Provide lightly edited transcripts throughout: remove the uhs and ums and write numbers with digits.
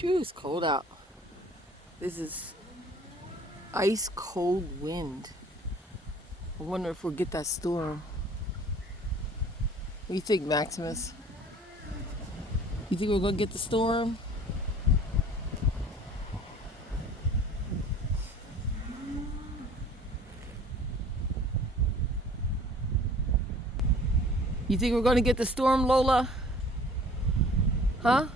Phew, it's cold out. This is ice cold wind. I wonder if we'll get that storm. What do you think, Maximus? You think we're gonna get the storm? You think we're gonna get the storm, Lola? Huh?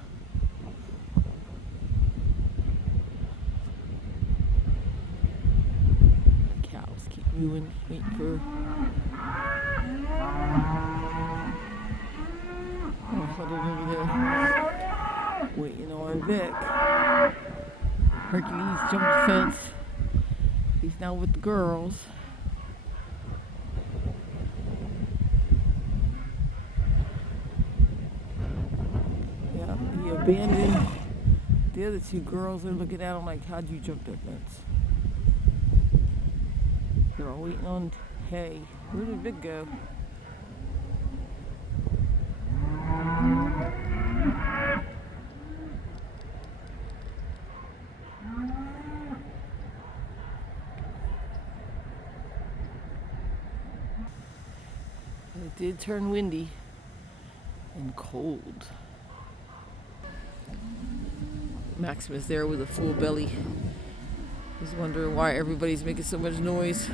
Cows keep moving, waiting for. Oh, huddled over there, waiting on Vic. Hercules jumped the fence. He's now with the girls. Yeah, he abandoned the other two girls. Are looking at him like, how'd you jump that fence? They're all waiting on hay. Where did Vic go? It did turn windy and cold. Maximus there with a full belly. He's wondering why everybody's making so much noise.